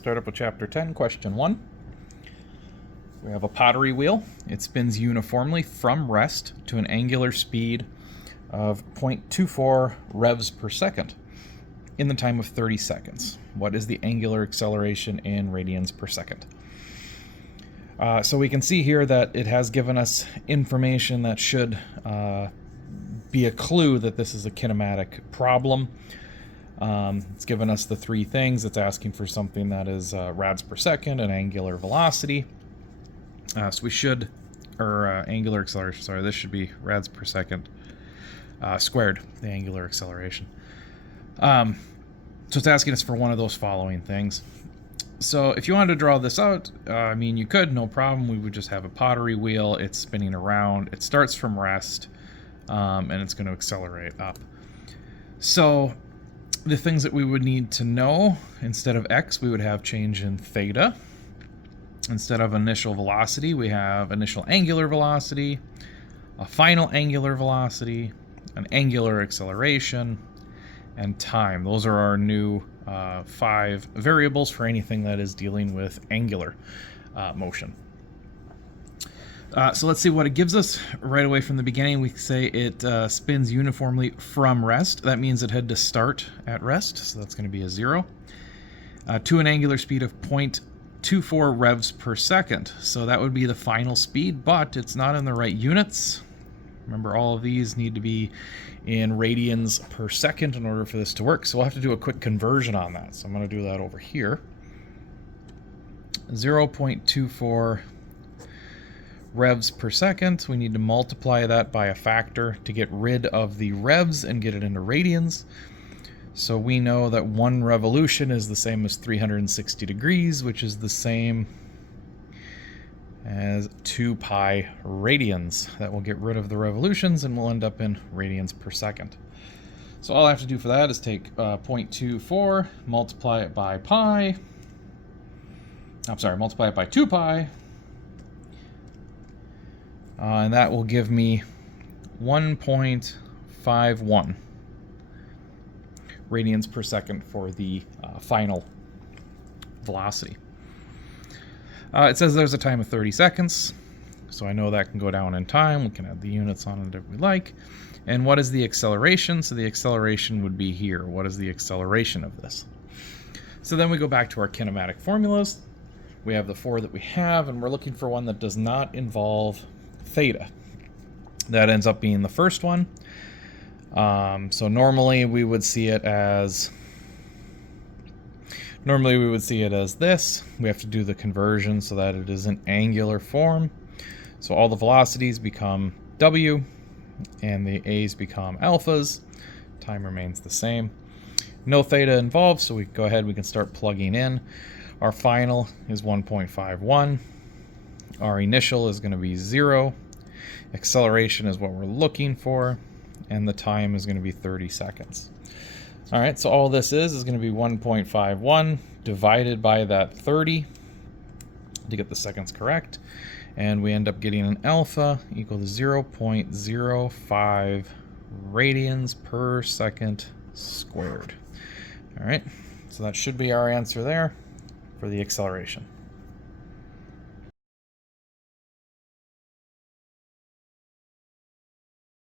Start up with Chapter 10, Question 1. We have a pottery wheel. It spins uniformly from rest to an angular speed of 0.24 revs per second in the time of 30 seconds. What is the angular acceleration in radians per second? So we can see here that it has given us information that should be a clue that this is a kinematic problem. It's given us the three things. It's asking for something that is rads per second and angular velocity. So we should, or angular acceleration, sorry, this should be rads per second squared, the angular acceleration. So it's asking us for one of those following things. So if you wanted to draw this out, I mean, you could, no problem. We would just have a pottery wheel. It's spinning around. It starts from rest, and it's going to accelerate up. So the things that we would need to know, instead of x, we would have change in theta. Instead of initial velocity, we have initial angular velocity, a final angular velocity, an angular acceleration, and time. Those are our new 5 variables for anything that is dealing with angular motion. So let's see what it gives us right away from the beginning. We say it spins uniformly from rest. That means it had to start at rest, so that's going to be a 0. To an angular speed of 0.24 revs per second. So that would be the final speed, but it's not in the right units. Remember, all of these need to be in radians per second in order for this to work. So we'll have to do a quick conversion on that. So I'm going to do that over here. 0.24 revs per second. We need to multiply that by a factor to get rid of the revs and get it into radians. So we know that 1 revolution is the same as 360 degrees, which is the same as 2 pi radians. That will get rid of the revolutions and we'll end up in radians per second. So all I have to do for that is take 0.24, multiply it by pi. Multiply it by 2 pi. And that will give me 1.51 radians per second for the final velocity. It says there's a time of 30 seconds, so I know that can go down in time. We can add the units on it if we like. And what is the acceleration? So the acceleration would be here. What is the acceleration of this? So then we go back to our kinematic formulas. We have the 4 that we have, and we're looking for one that does not involve theta. That ends up being the first one. So normally we would see it as this. We have to do the conversion so that it is in angular form. So all the velocities become w and the a's become alphas. Time remains the same. No theta involved, so we go ahead, we can start plugging in. Our final is 1.51. Our initial is going to be 0. Acceleration is what we're looking for, and the time is going to be 30 seconds. All right, so all this is going to be 1.51 divided by that 30 to get the seconds correct, and we end up getting an alpha equal to 0.05 radians per second squared. All right, so that should be our answer there for the acceleration.